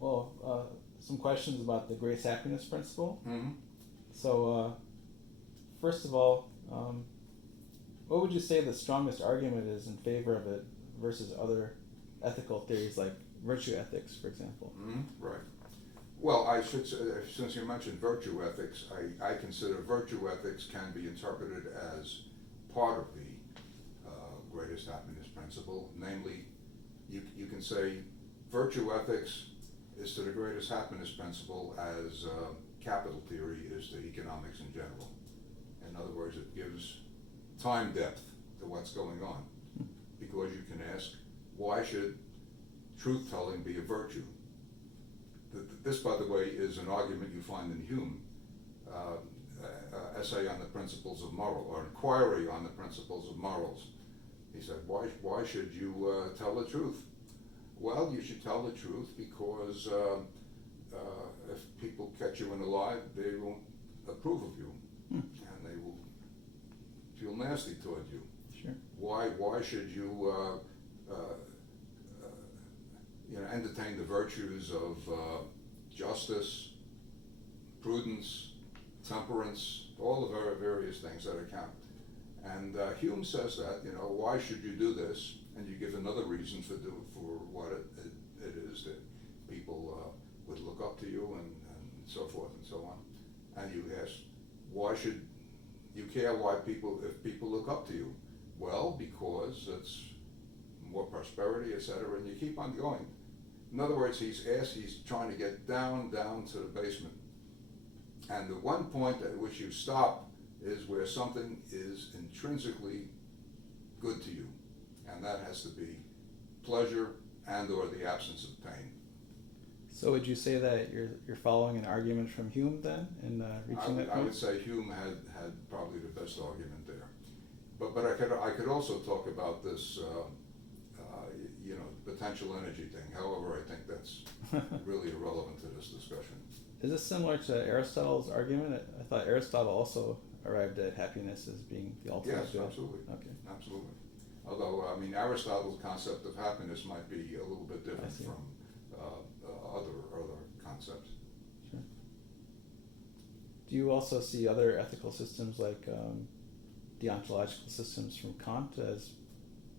Well, some questions about the greatest happiness principle. Mm-hmm. So, first of all, what would you say the strongest argument is in favor of it versus other ethical theories like virtue ethics, for example? Mm-hmm. Right. Well, I should say, since you mentioned virtue ethics, I consider virtue ethics can be interpreted as part of the greatest happiness principle. Namely, you can say virtue ethics is to the greatest happiness principle as capital theory is to economics in general. In other words, it gives time depth to what's going on. Because you can ask, why should truth telling be a virtue? This, by the way, is an argument you find in Hume, essay on the principles of moral, or inquiry on the principles of morals. He said, why should you tell the truth? Well, you should tell the truth because if people catch you in a lie, they won't approve of you, Hmm. and they will feel nasty toward you. Sure. Why should you entertain the virtues of justice, prudence, temperance, all the various things that account. And Hume says that, why should you do this? And you give another reason for what it is that people would look up to you and so forth and so on. And you ask, why should you care if people look up to you? Well, because it's more prosperity, etc., and you keep on going. In other words, he's trying to get down to the basement. And the one point at which you stop is where something is intrinsically good to you. And that has to be pleasure and or the absence of pain. So would you say that you're following an argument from Hume then in reaching that point? I would say Hume had probably the best argument there. But I could also talk about this potential energy thing. However, I think that's really irrelevant to this discussion. Is this similar to Aristotle's argument? I thought Aristotle also arrived at happiness as being the ultimate Yes, good. absolutely. Okay. Absolutely. Although, Aristotle's concept of happiness might be a little bit different from other concepts. Sure. Do you also see other ethical systems like deontological systems from Kant as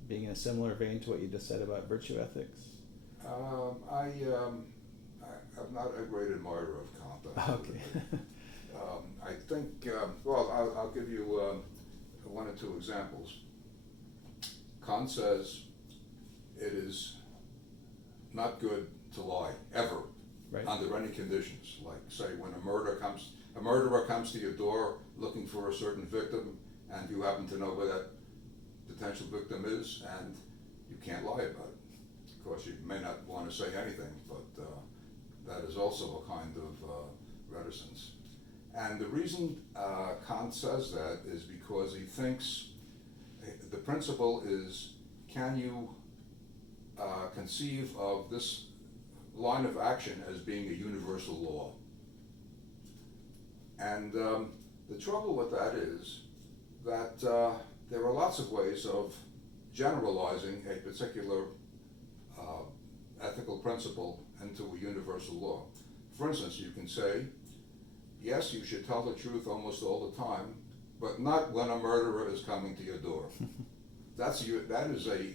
being in a similar vein to what you just said about virtue ethics? I'm not a great admirer of Kant. Okay. I think, I'll give you one or two examples. Kant says it is not good to lie, ever, Right. under any conditions. Like, say, when a murderer comes to your door looking for a certain victim, and you happen to know where that potential victim is, and you can't lie about it. Of course, you may not want to say anything, but that is also a kind of reticence. And the reason Kant says that is because he thinks the principle is, can you conceive of this line of action as being a universal law? And the trouble with that is that there are lots of ways of generalizing a particular ethical principle into a universal law. For instance, you can say, yes, you should tell the truth almost all the time, but not when a murderer is coming to your door. That is a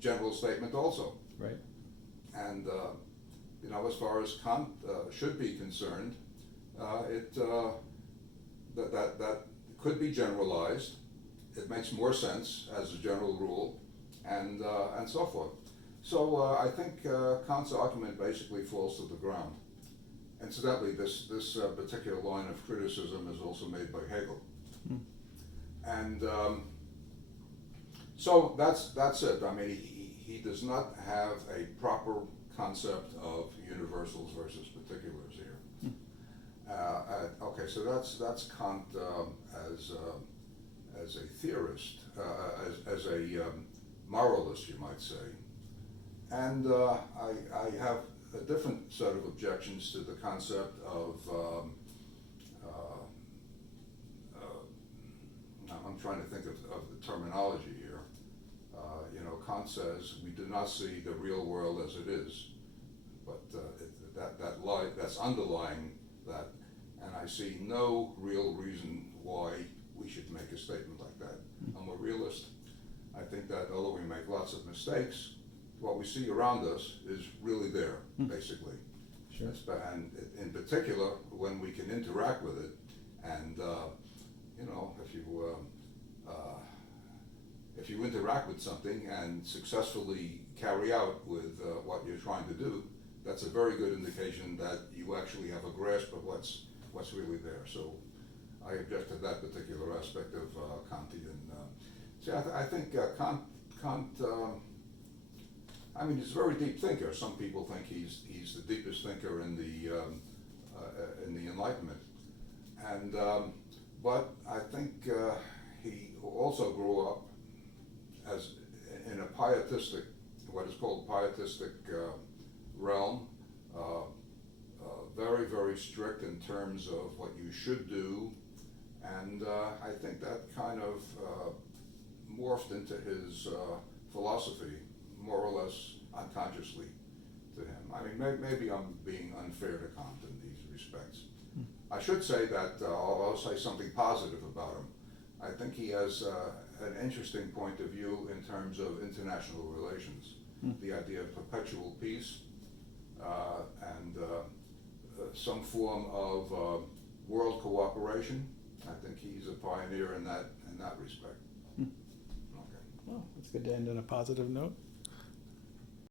general statement also. Right. And as far as Kant should be concerned, that could be generalized. It makes more sense as a general rule, and so forth. So I think Kant's argument basically falls to the ground. Incidentally, this particular line of criticism is also made by Hegel. Hmm. And so that's it. He does not have a proper concept of universals versus particulars here. Okay, so that's Kant as a theorist, as a moralist, you might say. And I have a different set of objections to the concept of, I'm trying to think of the terminology here. Kant says we do not see the real world as it is, but that's underlying that, and I see no real reason why we should make a statement like that. I'm a realist. I think that although we make lots of mistakes, what we see around us is really there, basically. Sure. And in particular, when we can interact with it, and if you interact with something and successfully carry out with what you're trying to do, that's a very good indication that you actually have a grasp of what's really there. So I object to that particular aspect of Kantian. I think Kant. I mean, he's a very deep thinker. Some people think he's the deepest thinker in the Enlightenment, and but I think he also grew up as in a pietistic, what is called pietistic realm, very, very strict in terms of what you should do, and I think that kind of morphed into his philosophy, more or less unconsciously to him. I mean, maybe I'm being unfair to Kant in these respects. I should say that I'll say something positive about him. I think he has an interesting point of view in terms of international relations, the idea of perpetual peace and some form of world cooperation. I think he's a pioneer in that respect. Well, it's good to end on a positive note.